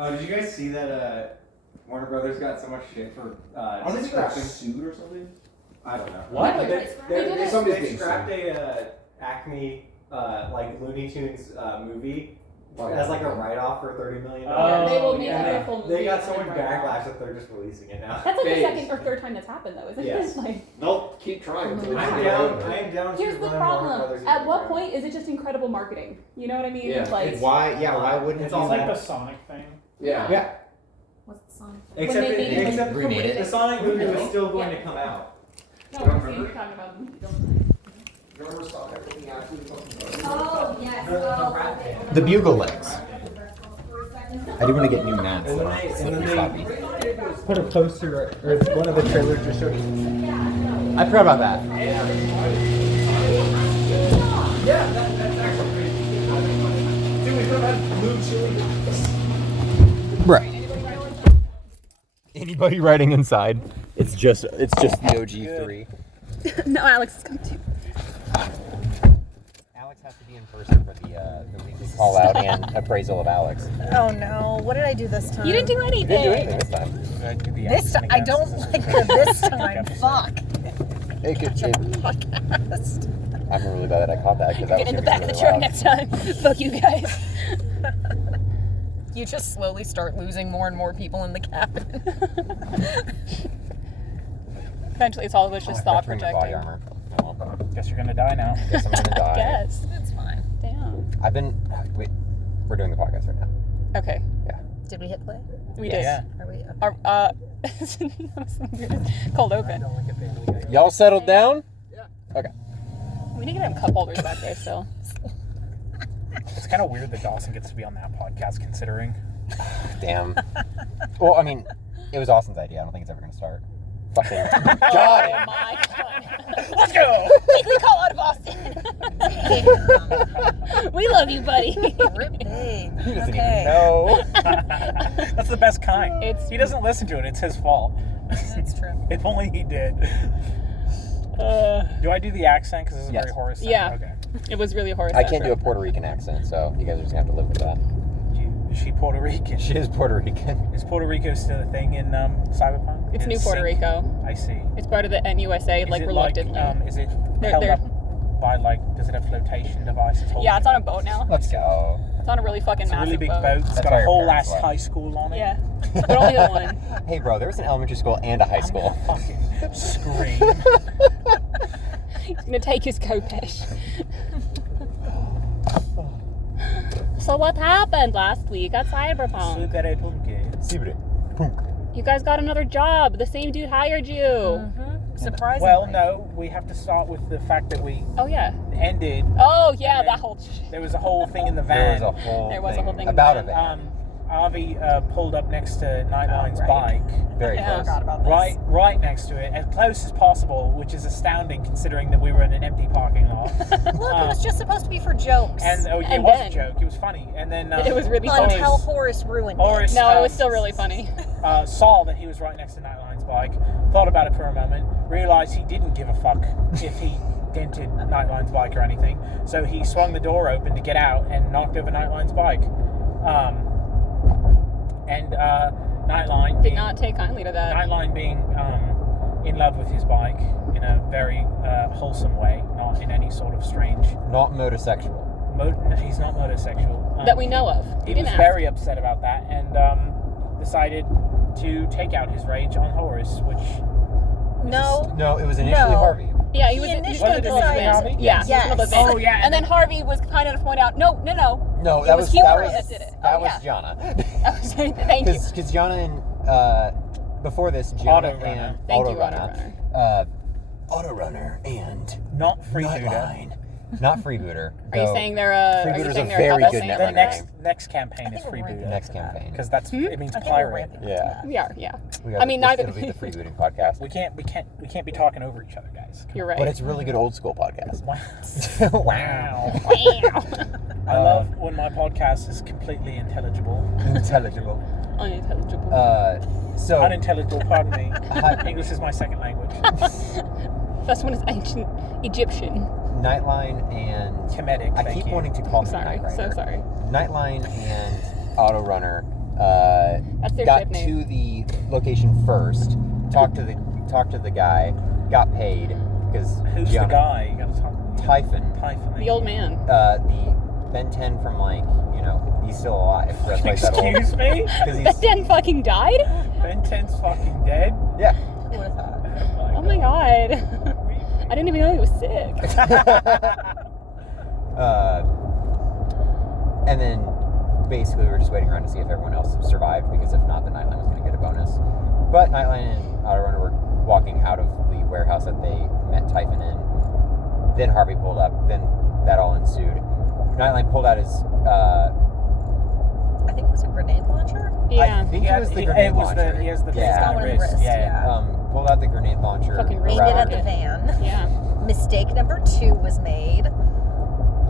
Oh, did you guys see that Warner Brothers got so much shit for Are they scrapping sued or something? I don't know. What? They scrapped a Acme like Looney Tunes movie as like a write-off for $30 million. They will make a full movie. They got so much backlash that they're just releasing it now. That's like the second or third time that's happened, though, isn't it? Like, Nope, keep trying. I am down. here's to the run problem. Warner Brothers At what into point is it just incredible marketing? You know what I mean? Yeah. Like, Why wouldn't It's it be all It's like that? the Sonic thing. Yeah. What's the song? Except, When they made, except remade it. the Sonic movie was Yeah. still going to come out. No, I'm saying you're talking about them. Remember Sonic looking absolutely fucking Oh, yes. The bugle legs. I do want to get new mats. And So then I they- don't and slip then and sloppy. Put a poster, or it's one of the trailers just showed. I forgot about that. Yeah, that's actually pretty cool. Dude, we could have had blue chili. Right. Anybody writing inside? It's just the OG3. No, Alex is coming too. Alex has to be in person for the weekly call out and appraisal of Alex. Oh no, what did I do this time? You didn't do You anything. didn't do anything this time. This time, I don't like the this time. Fuck. Podcast. I'm really glad that I caught that because that Get was in the gonna back be of the really truck loud. next time. Fuck you guys. You just slowly start losing more and more people in the cabin. Eventually, it's all just Oh, I thought forgot to bring my body projecting. armor. Oh, well. Guess you're gonna die now. Guess I'm gonna die. Guess. It's fine. Damn. I've been. Wait, we're doing the podcast right now. Okay. Did we hit play? We Yes. did. Are we? Okay. That was so weird. Cold open. Y'all settled down? We need to get him cup holders back there still. It's kind of weird that Dawson gets to be on that podcast, considering. Damn. Well, I mean, it was Austin's idea. I don't think it's ever gonna start. Fucking got Oh it. my god. Let's go! Weekly call out of Austin. We love you, buddy. Rip big. He doesn't Okay. even know. That's the best kind. It's He doesn't listen to it. It's his fault. That's true. If only he did. Do I do the accent? Because it's a Yes. very Horace thing? Yeah. Okay. It was really horrible. I can't do a Puerto Rican accent, so you guys are just gonna have to live with that. Is she Puerto Rican? She is Puerto Rican. Is Puerto Rico still a thing in Cyberpunk? It's In New Puerto sync? Rico. I see. It's part of the NUSA, Is like it reluctantly. is it They're- held they're- up by does it have flotation devices? Yeah, it's on a boat now. Let's go. It's on a really fucking It's a massive really big boat. boat. It's That's got why a your whole parents ass left. high school on it. Yeah, but only the one. Hey, bro, there was an elementary school and a high school. Fucking scream. He's gonna take his Kopesh. So what happened last week at Cyberpunk? You guys got another job. The same dude hired you. Mm-hmm. Surprisingly. Well, no, we have to start with the fact that we Oh yeah. ended. Oh yeah, And then that whole shit. There was a whole thing in the There van. was a whole There was a whole thing about a in the van. Avi pulled up next to Nightline's right. bike. Very Yeah. close. Forgot about this. Right next to it, as close as possible, which is astounding considering that we were in an empty parking lot. Look, it was just supposed to be for jokes. And it And was then- a joke. It was funny. And then It was really funny. until Horace ruined Horace, it. No, it was still really funny. saw that he was right next to Nightline's bike, thought about it for a moment, realized he didn't give a fuck if he dented Nightline's bike or anything. So he swung the door open to get out and knocked over Nightline's bike. And Nightline Did not take kindly to that. Nightline being in love with his bike in a very wholesome way, not in any sort of strange. Not motorosexual. He's not motorosexual. That we know of. He didn't was ask. very upset about that and decided to take out his rage on Horace, which No. No, it was initially No. Harvey. Yeah, he He was initially was it decided- Harvey? Yeah, Yes. he was one of those Oh, yeah, And then Harvey was kind enough to point out, no. No, It that was was Horace that did it. that Oh, was yeah. Gianna. Thank you. Because Gianna and before this, Gianna Autorunner. and Thank you, Autorunner. Autorunner and not Freebooter. Nightline. Not Freebooter. Are you though saying they're are you Freebooter's a saying they're very couple good thing? net The runner. next campaign I is think we're Freebooter. good. Next campaign. Because that's it means I think we're pirate. ramping up Yeah. that. We are, yeah. We got I mean, this neither. will be the Freebooting podcast. We can't be talking over each other, guys. You're right. But it's a really good old school podcast. Wow. Wow. I love when my podcast is completely intelligible. Intelligible. Unintelligible. So Unintelligible, pardon me. English is my second language. First one is ancient Egyptian. Nightline and Comedic, I thank keep you. wanting to call him Sorry, Knight so Rider. sorry. Nightline and Autorunner That's their got ship name. to the location first, talked to the guy, got paid because Who's the guy? You gotta talk. Typhon. The old man. The Ben 10 from he's still alive. So that's why he's that old. Excuse me? Ben 10 fucking died? Ben 10's fucking dead? Yeah. Who would have thought? Oh my god. I didn't even know he was sick. And then basically we were just waiting around to see if everyone else survived, because if not, then Nightline was going to get a bonus. But Nightline and Autorunner were walking out of the warehouse that they met Typhon in. Then Harvey pulled up. Then that all ensued. Nightline pulled out his... I think it was a grenade launcher. Yeah. I think it was the grenade launcher. He has the He's got one on the wrist. Yeah. Pulled out the grenade launcher. Fucking Aimed it Around at the it. van. Yeah. Mistake number 2 was made.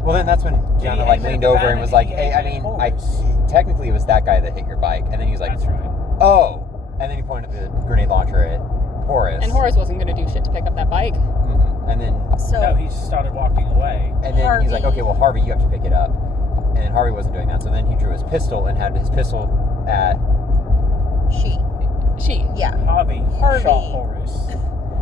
Well, then that's when Gianna aim it at leaned the over van and was and like, he "Hey, I aimed mean, it forwards?" technically it was that guy that hit your bike." And then he was like, That's right. "Oh," and then he pointed the grenade launcher at Horace. And Horace wasn't going to do shit to pick up that bike. Mhm. And then So No, he just started walking away. he's like, Harvey. "Okay, well, Harvey, you have to pick it up." And then Harvey wasn't doing that, so then he drew his pistol and had his pistol at. she. Yeah. Harvey Harvey. shot Horace.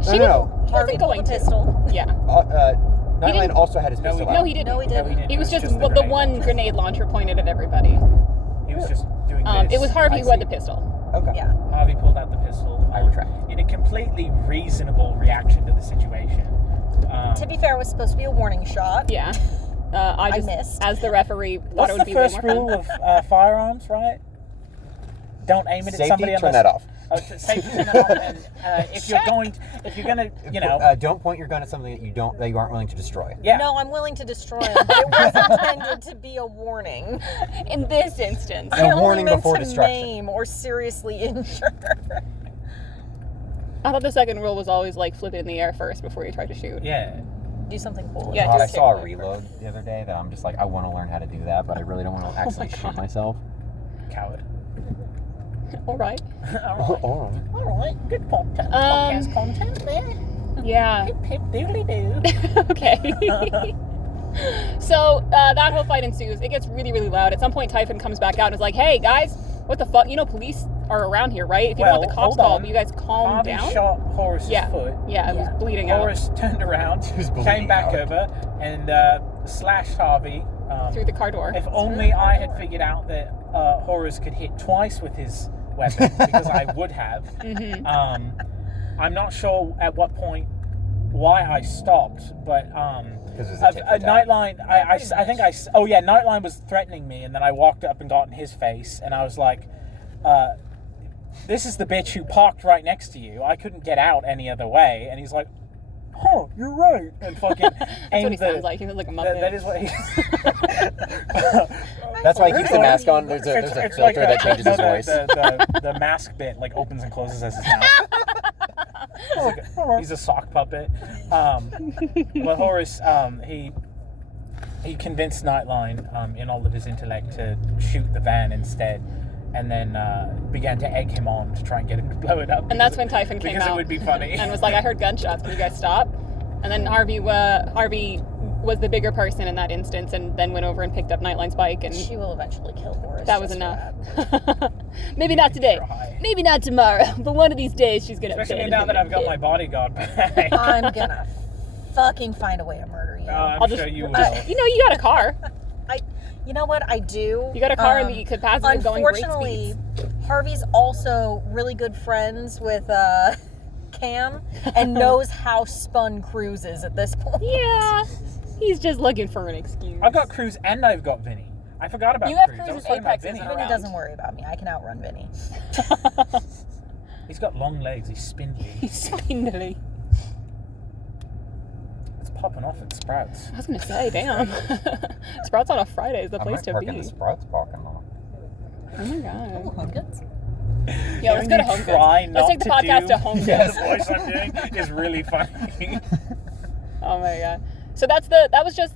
She No. He Harvey wasn't pulled going a to. pistol. Yeah. Nightline didn't- also had his No, pistol he out. No, he didn't. No, he didn't. It was just the the grenade one launcher. grenade launcher pointed at everybody. He was just doing this. It was Harvey I who had see. the pistol. Okay. Yeah. Harvey pulled out the pistol. I retract. In a completely reasonable reaction to the situation. To be fair, it was supposed to be a warning shot. Yeah. I just, missed. as the referee, thought What's it would the be way first more rule fun. of firearms, right? Don't aim it at Safety, somebody turn unless... that off. Safety, turn that off. And if you're gonna, Don't point your gun at something that you aren't willing to destroy. yeah. No, I'm willing to destroy him, but it was intended to be a warning. In this instance. A I only warning meant before to destruction. maim or seriously injure. I thought the second rule was always like flip it in the air first before you try to shoot. Yeah. Do something cool. Yeah, God, do I saw a kickflip. reload the other day that I'm just like, I want to learn how to do that, but I really don't want to accidentally shoot God. myself. Coward. All right. Oh. All right. Good podcast. Podcast content there. Yeah. Pip doodly doo. Okay. So that whole fight ensues. It gets really, really loud. At some point, Typhon comes back out and is like, "Hey guys, what the fuck? You know, police are around here, right? If you don't want the cops hold on. called, will you guys calm Harvey down?" shot Horace's Yeah. foot. Yeah, it was Yeah. bleeding out Horace turned around, was bleeding came back out. over, and slashed Harvey. through the car door. If only I had figured out that Horace could hit twice with his weapon, because I would have. Mm-hmm. I'm not sure at what point why I stopped, but Because it was a tit for tat. Nightline. Nightline was threatening me, and then I walked up and got in his face, and I was like, "This is the bitch who parked right next to you. I couldn't get out any other way." And he's like, "Oh, you're right," and fucking That's aimed what he sounds like. He sounds like a Muppet. That is what he. That's why he keeps the mask on. There's a filter that changes his voice. The mask bit like opens and closes as his mouth. He's a sock puppet. But Horace, he convinced Nightline in all of his intellect to shoot the van instead, and then began to egg him on to try and get him to blow it up. And that's when Typhon came because out it would be funny and was like, "I heard gunshots. Can you guys stop?" And then Harvey was the bigger person in that instance, and then went over and picked up Nightline's bike, and She will eventually kill Horace. that was just for enough. that. Maybe not today. Try. Maybe not tomorrow. But one of these days, she's gonna. Especially now that I've got my bodyguard back. I'm gonna fucking find a way to murder you. I'm sure you will. you got a car. You know what? I do. You got a car in the capacity of going great Unfortunately, speeds. Harvey's also really good friends with Cam and knows how spun Cruz is at this point. Yeah, he's just looking for an excuse. I've got Cruz and I've got Vinny. I forgot about You have Cruz. I Cruz was and talking about Apex Vinny. as Vinny around. doesn't worry about me. I can outrun Vinny. He's got long legs. He's spindly. He's spindly. It's popping off at Sprouts. I was gonna say, damn. Sprouts on a Friday is the I place might to park be. in the Sprouts parking lot. Oh my god. Oh, Home Goods. Yeah, let's go to Home Try Goods. not Let's take the to podcast do to Home Goods. The voice I'm doing is really funny. Oh my god. So that was just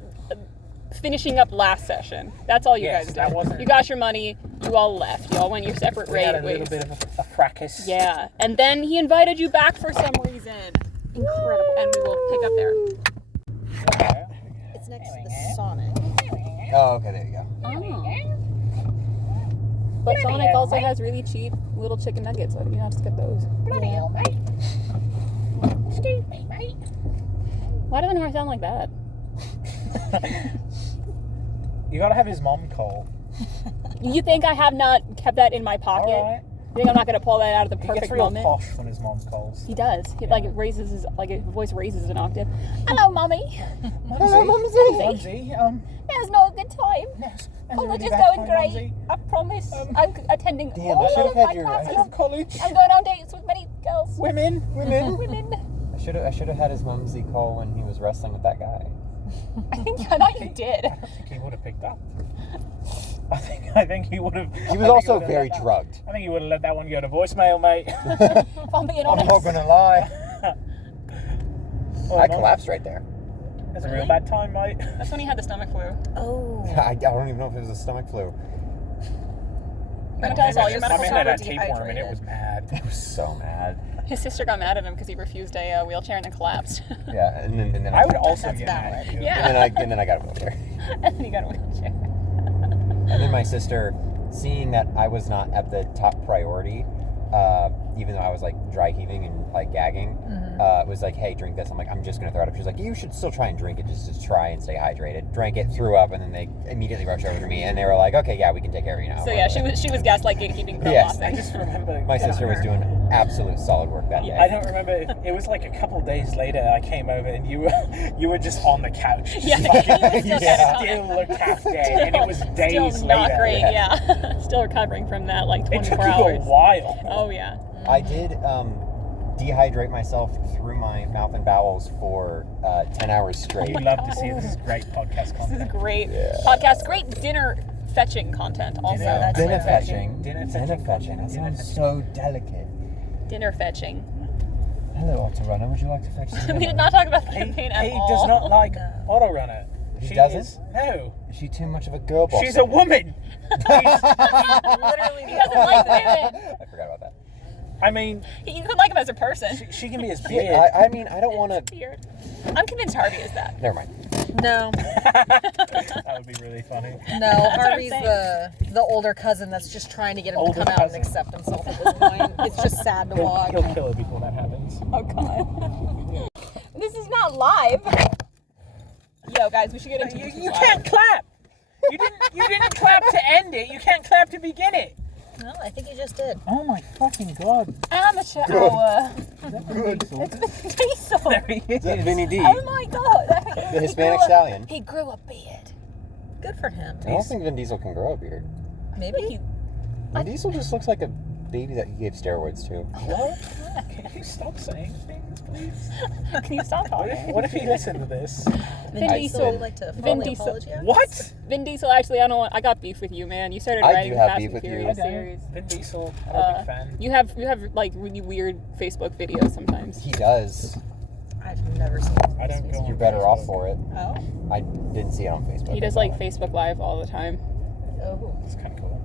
finishing up last session. That's all you Yes, guys that did. wasn't- You got your money. You all left. You all went your separate We had a ways. little bit of a fracas. Yeah, and then he invited you back for some reason. Incredible. And we will pick up there. It's next to the Sonic. Oh, okay, there you go. Oh. But Sonic also has really cheap little chicken nuggets, so you have to get those. Bloody hell, mate. Excuse me, mate. Why doesn't I sound like that? You gotta have his mom call. You think I have not kept that in my pocket? Alright. You think I'm not gonna pull that out of the He gets perfect real moment? posh when his mom calls. He does. He like raises his his voice raises an octave. Hello, mommy. Hello, Mumsy. There's no good time. Yes. College is going great. I promise. I'm attending Damn, I all should of have my had your- classes. I love college. I'm going on dates with many girls. Women. Women. I should have had his mumsy call when he was wrestling with that guy. I thought you did. I don't think he would have picked up. I think he would have. He was also very drugged. I think he would have let that one go to voicemail, mate. If I'm being honest. gonna lie. Oh, I Mum, collapsed right there. That's a real bad time, mate. That's when he had the stomach flu. Oh. I don't even know if it was a stomach flu. You're gonna tell us all your medical I'm in stuff. that tapeworm and it was mad. I was so mad. His sister got mad at him because he refused a wheelchair and then collapsed. Yeah, and then I would also That's get valid. mad at you. Yeah. and then I got a wheelchair. And then he got a wheelchair. And then my sister, seeing that I was not at the top priority, even though I was like dry heaving and like gagging, was like, "Hey, drink this." I'm like, "I'm just gonna throw it up." She's like, "You should still try and drink it, just try and stay hydrated." Drank it, threw up, and then they immediately rushed over to me and they were like, "Okay, yeah, we can take care of you now." So yeah, she was gaslight gatekeeping pro Yes. I just remember. My sister was doing absolute solid work that day. I don't remember. It was like a couple days later. I came over and you were just on the couch. Just Yeah, fucking- he was still Yeah. still looked half dead, and it was days Still later. not great, yeah. Still recovering from that, like It 24 took you hours. a while. Oh yeah. I did dehydrate myself through my mouth and bowels for 10 hours straight. We love to see it. This is great podcast This is content. great podcast, great dinner fetching content also. Dinner- that's Dinner my fetching. Dinner Dinner fetching. fetching. That Dinner sounds so delicate. Dinner fetching. Hello, Otto Runner. Would you like to fetch some dinner? We did not talk about the He campaign at does all. not like Autorunner. He She doesn't? is- no. Is she too much of a girl boss? She's a woman. Literally He doesn't like women. I forgot about that. I mean, You could like him as a person. she can be as big. Yeah, I mean, I don't want to. Weird. I'm convinced Harvey is that. Never mind. No, That would be really funny. no. what I'm Harvey's saying. the older cousin that's just trying to get him Older to come out and cousin. accept himself at this point. It's just sad to watch. He'll kill her before that happens. Oh god. This is not live. Yo guys, we should get into this You live. can't clap. You didn't clap to end it. You can't clap to begin it. No, I think he just did. Oh my fucking god. Amateur hour. Good. It's Vin Diesel. There he Is that is. Vinny D? Oh my god. The Hispanic stallion. He grew a beard. Good for him. I don't think Vin Diesel can grow a beard. Maybe. Vin Diesel just looks like a baby that you gave steroids to. What? Can you stop saying things, please? Can you stop talking? What if he listened to this? Vin I Diesel did. would like to Vin formally Diesel. apologize. What? Vin Diesel, actually, I got beef with you, man. You started I do writing the have Fast beef and with you. Furious I don't. series. Vin Diesel, I'm a big fan. You have like really weird Facebook videos sometimes. He does. I've never seen I don't go You're on better off Facebook. for it. Oh. I didn't see it on Facebook. He does like Facebook Live all the time. Oh. It's kind of cool.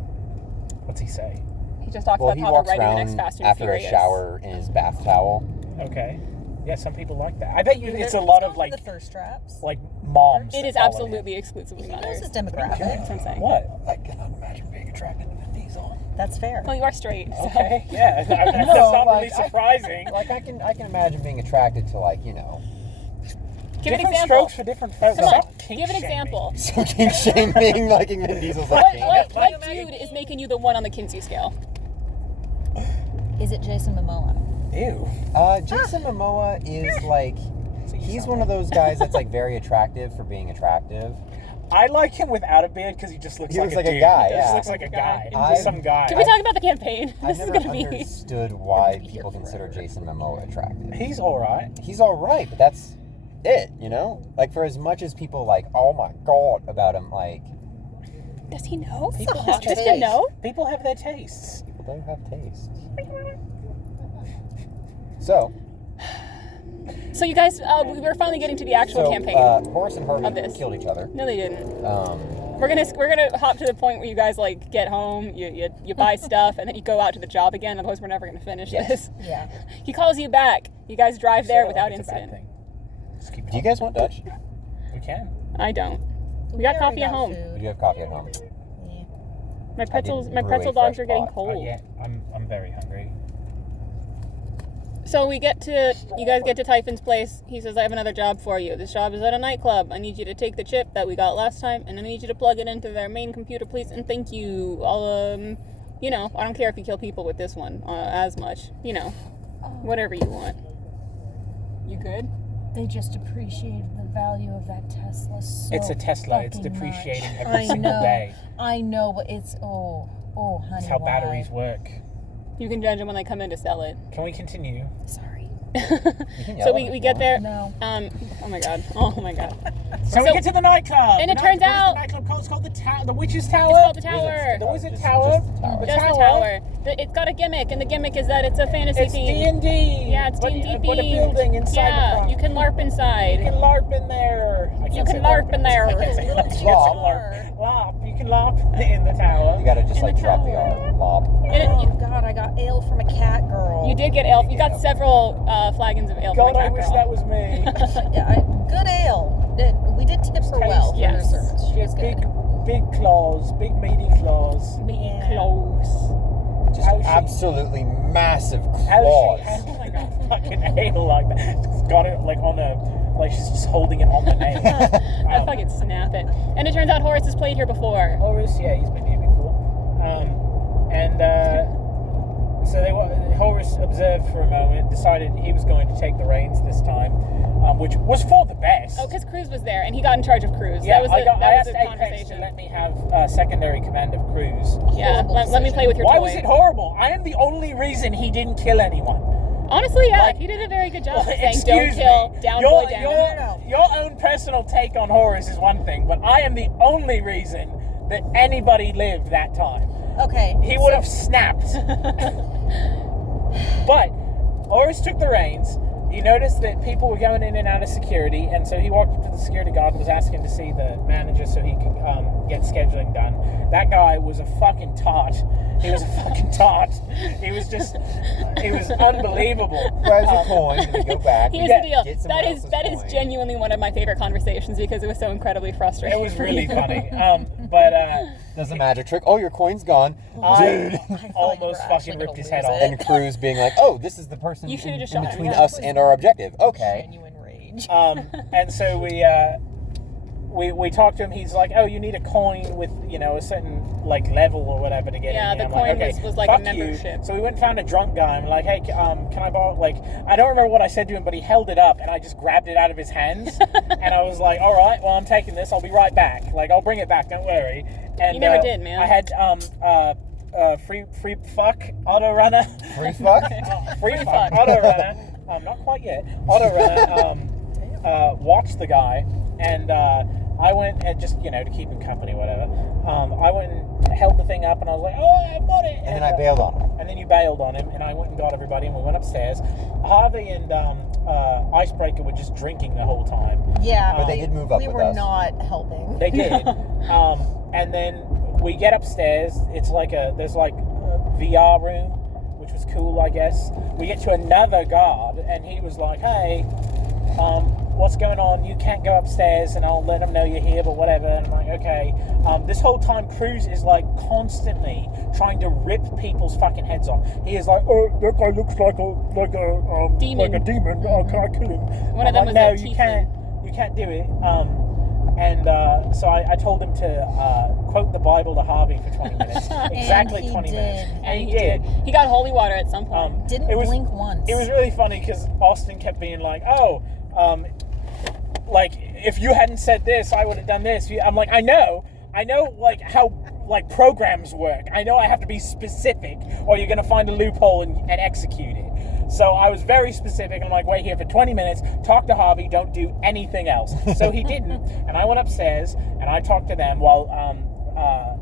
What's he say? He just talks Well, about he how walks they're writing the next around Fast and after a Furious. shower in his bath towel. Okay. Yeah, some people like that. I bet you it's a lot of like the thirst traps. moms. It that is follow absolutely exclusively He knows mothers. his That's demographic. what I'm saying. him. What? I cannot imagine being attracted to Vin Diesel. That's fair. Well, you are straight. So. Okay. Yeah. That's No, not like, really surprising. Like I can imagine being attracted to like, you know, Give an Different example. strokes for different folks. Come on, Stop kink give an shaming. example. so kink shaming liking Vin Diesel's like What, kink. what dude is making you the one on the Kinsey scale? Is it Jason Momoa? Ew. Jason Momoa is like he's one of those guys that's like very attractive for being attractive. I like him without a beard because he just looks He like looks a like a dude. guy, He just yeah. looks like a guy. I- Some guy. Can we talk about the campaign? I've This is never gonna be. understood why be here people consider forever. Jason Momoa attractive. He's all right. He's all right, but that's it, you know? Like for as much as people like, oh my god, about him, like Does he know? People Does have Tristan taste. know? People have their tastes. people don't have taste. So, So you guys, we were finally getting to the actual campaign. Horace and Harvey of this. killed each other. No, they didn't. Um, We're gonna hop to the point where you guys like get home, you buy stuff, and then you go out to the job again. Otherwise, we're never gonna finish this. Yeah. He calls you back. You guys drive there So, without it's a bad incident. thing. Just keep do you guys want Dutch? We can. I don't. We got already coffee at got home. We food. do have coffee at home. Yeah. My pretzel really dogs fresh are getting pot. cold. Yeah, I'm very hungry. So you guys get to Typhon's place. He says, I have another job for you. This job is at a nightclub. I need you to take the chip that we got last time, and I need you to plug it into their main computer, please, and thank you. I don't care if you kill people with this one as much. Whatever you want. You good? They just appreciated the value of that Tesla so It's a Tesla. It's fucking depreciating much. every single day. I know, but it's honey. That's how why? batteries work. You can judge them when they come in to sell it. Can we continue? Sorry. So we get there. No. Oh my god. So we get to the nightclub. And it turns out- what is the nightclub called? It's called the Witch's It's Tower. called the Tower. The Wizard's Tower. Just Just the tower. It's got a gimmick, and the gimmick is that it's a fantasy It's theme. D&D. Yeah, it's D&D themed. But a building inside the Yeah, front. you can LARP inside. You can LARP in there. I You can't can say LARP in there. I can't say LARP. LARP. LARP. You can LARP in the tower. You gotta just In the drop the tower. R. Lob. Oh God, I got ale from a cat girl. You did get ale. You got several flagons of ale from God, a I cat wish girl. that was me. Yeah, good ale. We did tip her well for her Yes. service. She She was has good. big claws, big meaty claws. Me Yeah. close. Just How is she- absolutely massive How claws. is she? Oh my god, fucking ale like that. She's got it like on a, like she's just holding it on the nail. I fucking snap it. And it turns out Horace has played here before. Horace, yeah, he's been here before. So Horace observed for a moment, decided he was going to take the reins this time, which was for the best. Oh, because Cruz was there, and he got in charge of Cruz. Yeah, that was I asked the Apex to conversation. let me have secondary command of Cruz. Yeah, let me play with your Why toy. was it horrible? I am the only reason he didn't kill anyone. Honestly, yeah, Like- he did a very good job of saying Excuse don't kill, me. down, your, boy, down. Your own personal take on Horace is one thing, but I am the only reason that anybody lived that time. Okay. He would have snapped. But Horace took the reins. He noticed that people were going in and out of security, and so he walked up to the security guard and was asking to see the manager so he could get scheduling done. That guy was a fucking tart. He was a fucking tart. He was unbelievable. Grabs your coin and you go back. Here's Yeah, the deal. get someone That is else's coin. genuinely one of my favorite conversations because it was so incredibly frustrating. It was for really you. funny. Does a magic trick. Oh, your coin's gone. I I thought almost you were fucking actually ripped gonna his head lose off. it. And Cruz being like, oh, this is the person You should've in just shot him. between Yeah. us and our objective. Okay. Genuine rage. And so we talked to him. He's like, oh, you need a coin with a certain like level or whatever to get Yeah, in. the I'm coin like, okay, was like a fuck membership. You. So we went and found a drunk guy. I'm like, hey, can I borrow? Like, I don't remember what I said to him, but he held it up and I just grabbed it out of his hands. And I was like, all right, well, I'm taking this. I'll be right back. Like, I'll bring it back. Don't worry. And You never did, man. I had free fuck auto runner. Free fuck? Free fuck auto runner. Not quite yet. Auto runner. Watched the guy, and I went and just to keep him company, whatever. I went and held the thing up, and I was like, "Oh, I've got it!" And then I bailed on him. And then you bailed on him, and I went and got everybody, and we went upstairs. Harvey and Icebreaker were just drinking the whole time. Yeah, But they did move up we with were us. not helping. They did. And then we get upstairs. It's like there's like a VR room, which was cool, I guess. We get to another guard, and he was like, "Hey, what's going on? You can't go upstairs, and I'll let them know you're here, but whatever." And I'm like, "Okay." This whole time, Cruz is like constantly trying to rip people's fucking heads off. He is like, "Oh, that guy looks like a Demon. like a demon. Oh, can I kill him?" One of them was no, a you tiefling. can't do it. So I told him to quote the Bible to Harvey for 20 minutes. Exactly he 20 did. minutes. And he did. He got holy water at some point. Didn't it was- blink once. It was really funny because Austin kept being like, "Oh, like if you hadn't said this, I would have done this." I'm like, I know, like how like programs work. I know I have to be specific, or you're gonna find a loophole and execute it. So I was very specific. I'm like, wait here for 20 minutes, talk to Harvey, don't do anything else. So he didn't, and I went upstairs and I talked to them while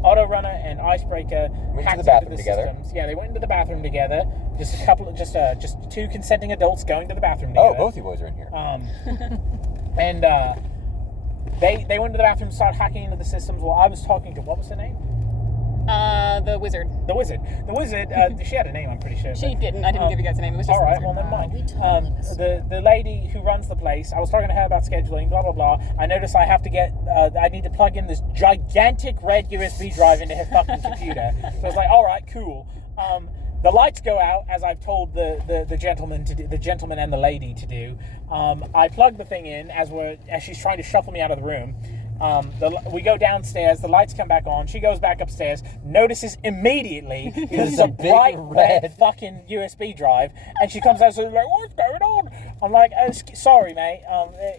Auto Runner and Icebreaker Went to hacked the bathroom into the together. systems. Yeah, they went into the bathroom together. Just two consenting adults going to the bathroom Oh, together. both you boys are in here. And they went to the bathroom and started hacking into the systems while I was talking to, what was her name? The wizard. The wizard. She had a name, I'm pretty sure. She didn't. I didn't give you guys a name. It was just All right, the well, wizard. never mind. we totally missed The lady who runs the place, I was talking to her about scheduling, blah, blah, blah. I noticed I have to get, I need to plug in this gigantic red USB drive into her fucking computer. So I was like, all right, cool. The lights go out, as I've told the gentleman to do, the gentleman and the lady to do. I plug the thing in as she's trying to shuffle me out of the room. We go downstairs, the lights come back on, she goes back upstairs, notices immediately because it's a bright red fucking USB drive, and she comes out and says, like, what's going on? I'm like, sorry mate,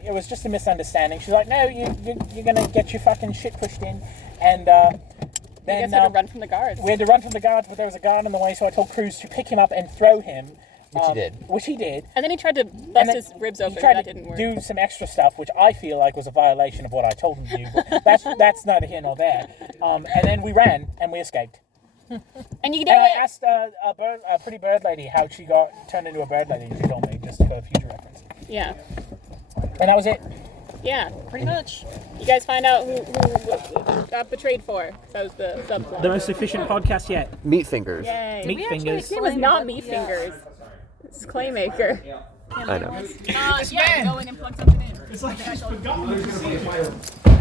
it was just a misunderstanding. She's like, no, you're gonna get your fucking shit pushed in, and then You guys had to run from the guards. we had to run from the guards, but there was a guard in the way, so I told Cruz to pick him up and throw him. Which he did. And then he tried to bust his ribs open, He but tried that to didn't work. do some extra stuff, which I feel like was a violation of what I told him to do. But that's neither here nor there. And then we ran and we escaped. And you did And I it! asked a pretty bird lady how she got turned into a bird lady, and she told me, just for future reference. Yeah. And that was it. Yeah. Pretty much. You guys find out who got betrayed for. That was the subplot. The most efficient podcast yet. Meat fingers. Yay. Meat fingers. It was not Meat Fingers. It's Claymaker. I know. Yeah, go in and plug something in. It's like she's forgotten to see it.